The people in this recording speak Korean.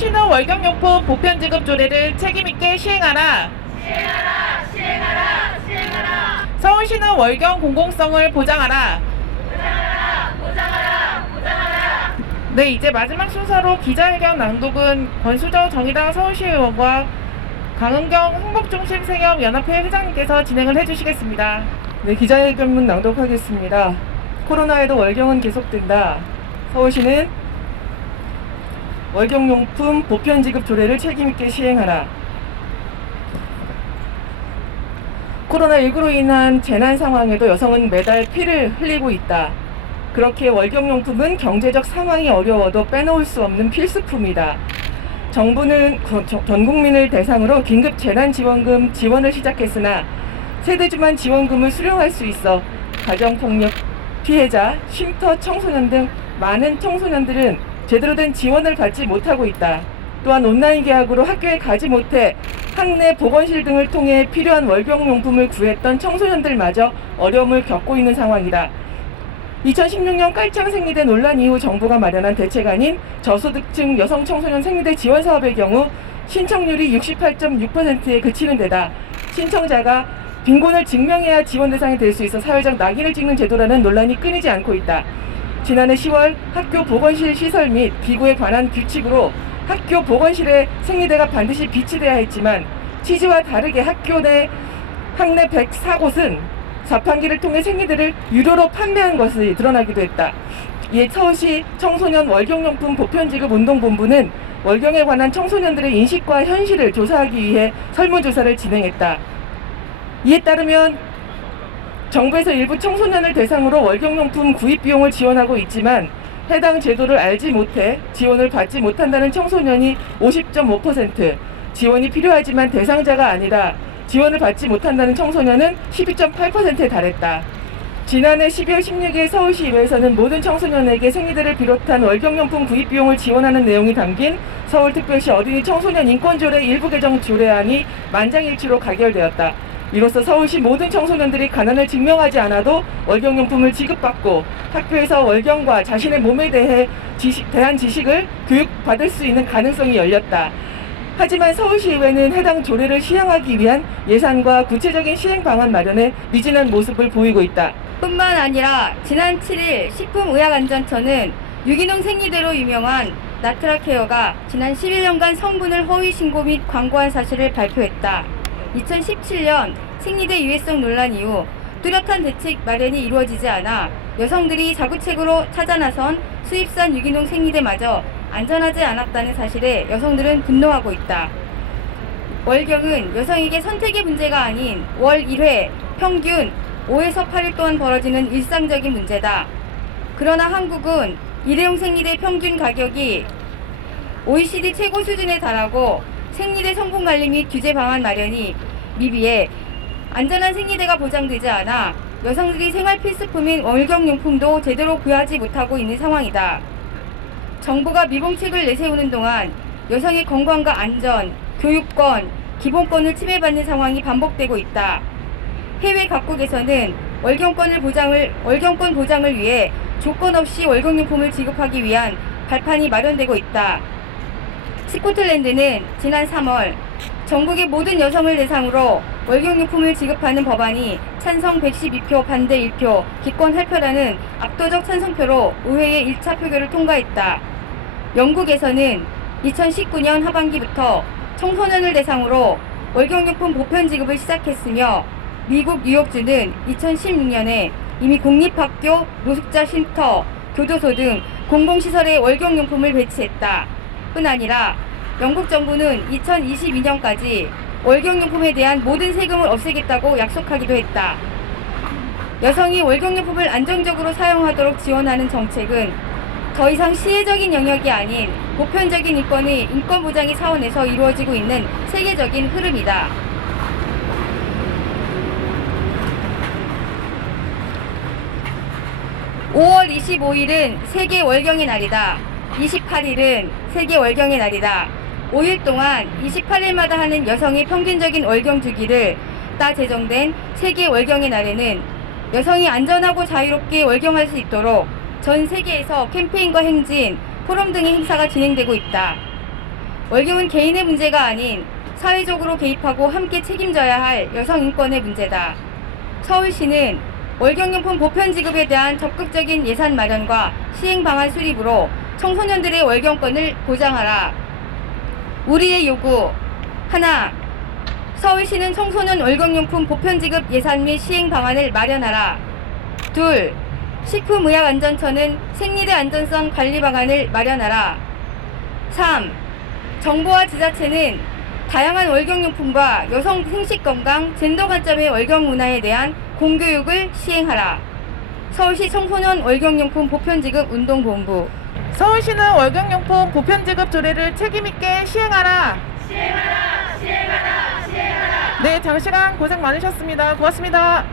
서울시는 월경용품 보편지급 조례를 책임있게 시행하라. 시행하라, 시행하라, 시행하라. 서울시는 월경 공공성을 보장하라. 보장하라, 보장하라, 보장하라. 네, 이제 마지막 순서로 기자회견 낭독은 권수저 정의당 서울시 의원과 강은경 흥국중심생협연합회 회장님께서 진행을 해주시겠습니다. 네, 기자회견문 낭독하겠습니다. 코로나에도 월경은 계속된다. 서울시는 월경용품 보편지급 조례를 책임있게 시행하라. 코로나19로 인한 재난 상황에도 여성은 매달 피를 흘리고 있다. 그렇게 월경용품은 경제적 상황이 어려워도 빼놓을 수 없는 필수품이다. 정부는 전 국민을 대상으로 긴급 재난지원금 지원을 시작했으나 세대주만 지원금을 수령할 수 있어 가정폭력 피해자, 쉼터 청소년 등 많은 청소년들은 제대로 된 지원을 받지 못하고 있다. 또한 온라인 계약으로 학교에 가지 못해 학내 보건실 등을 통해 필요한 월경용품을 구했던 청소년들마저 어려움을 겪고 있는 상황이다. 2016년 깔창 생리대 논란 이후 정부가 마련한 대책안인 저소득층 여성 청소년 생리대 지원 사업의 경우 신청률이 68.6%에 그치는 데다 신청자가 빈곤을 증명해야 지원 대상이 될 수 있어 사회적 낙인을 찍는 제도라는 논란이 끊이지 않고 있다. 지난해 10월 학교 보건실 시설 및 기구에 관한 규칙으로 학교 보건실에 생리대가 반드시 비치돼야 했지만 취지와 다르게 학교 내 학내 104곳은 자판기를 통해 생리대를 유료로 판매한 것이 드러나기도 했다. 이에 서울시 청소년 월경용품 보편지급 운동본부는 월경에 관한 청소년들의 인식과 현실을 조사하기 위해 설문조사를 진행했다. 이에 따르면 정부에서 일부 청소년을 대상으로 월경용품 구입 비용을 지원하고 있지만 해당 제도를 알지 못해 지원을 받지 못한다는 청소년이 50.5%, 지원이 필요하지만 대상자가 아니라 지원을 받지 못한다는 청소년은 12.8%에 달했다. 지난해 12월 16일 서울시의회에서는 모든 청소년에게 생리대를 비롯한 월경용품 구입 비용을 지원하는 내용이 담긴 서울특별시 어린이 청소년 인권조례 일부 개정 조례안이 만장일치로 가결되었다. 이로써 서울시 모든 청소년들이 가난을 증명하지 않아도 월경용품을 지급받고 학교에서 월경과 자신의 몸에 대한 지식을 교육받을 수 있는 가능성이 열렸다. 하지만 서울시의회는 해당 조례를 시행하기 위한 예산과 구체적인 시행 방안 마련에 미진한 모습을 보이고 있다. 뿐만 아니라 지난 7일 식품의약안전처는 유기농 생리대로 유명한 나트라케어가 지난 11년간 성분을 허위 신고 및 광고한 사실을 발표했다. 2017년 생리대 유해성 논란 이후 뚜렷한 대책 마련이 이루어지지 않아 여성들이 자구책으로 찾아 나선 수입산 유기농 생리대마저 안전하지 않았다는 사실에 여성들은 분노하고 있다. 월경은 여성에게 선택의 문제가 아닌 월 1회 평균 5에서 8일 동안 벌어지는 일상적인 문제다. 그러나 한국은 일회용 생리대 평균 가격이 OECD 최고 수준에 달하고 생리대 성분 관리 및 규제 방안 마련이 미비해 안전한 생리대가 보장되지 않아 여성들이 생활 필수품인 월경용품도 제대로 구하지 못하고 있는 상황이다. 정부가 미봉책을 내세우는 동안 여성의 건강과 안전, 교육권, 기본권을 침해받는 상황이 반복되고 있다. 해외 각국에서는 월경권 보장을 위해 조건 없이 월경용품을 지급하기 위한 발판이 마련되고 있다. 스코틀랜드는 지난 3월 전국의 모든 여성을 대상으로 월경용품을 지급하는 법안이 찬성 112표, 반대 1표, 기권 8표라는 압도적 찬성표로 의회의 1차 표결을 통과했다. 영국에서는 2019년 하반기부터 청소년을 대상으로 월경용품 보편 지급을 시작했으며 미국 뉴욕주는 2016년에 이미 공립학교, 노숙자 쉼터, 교도소 등 공공시설에 월경용품을 배치했다. 뿐 아니라 영국 정부는 2022년까지 월경용품에 대한 모든 세금을 없애겠다고 약속하기도 했다. 여성이 월경용품을 안정적으로 사용하도록 지원하는 정책은 더 이상 시혜적인 영역이 아닌 보편적인 인권의 인권 보장의 차원에서 이루어지고 있는 세계적인 흐름이다. (5월 25일은 세계 월경의 날이다. 28일은 세계 월경의 날이다. 5일 동안 28일마다 하는 여성의 평균적인 월경 주기를 따 제정된 세계 월경의 날에는 여성이 안전하고 자유롭게 월경할 수 있도록 전 세계에서 캠페인과 행진, 포럼 등의 행사가 진행되고 있다. 월경은 개인의 문제가 아닌 사회적으로 개입하고 함께 책임져야 할 여성 인권의 문제다. 서울시는 월경용품 보편 지급에 대한 적극적인 예산 마련과 시행 방안 수립으로 청소년들의 월경권을 보장하라. 우리의 요구 하나, 서울시는 청소년 월경용품 보편 지급 예산 및 시행 방안을 마련하라. 둘, 식품의약안전처는 생리대 안전성 관리 방안을 마련하라. 3. 정부와 지자체는 다양한 월경용품과 여성 생식건강, 젠더 관점의 월경 문화에 대한 공교육을 시행하라. 서울시 청소년 월경용품 보편지급 운동본부. 서울시는 월경용품 보편지급 조례를 책임있게 시행하라. 시행하라. 시행하라. 시행하라. 네, 장시간 고생 많으셨습니다. 고맙습니다.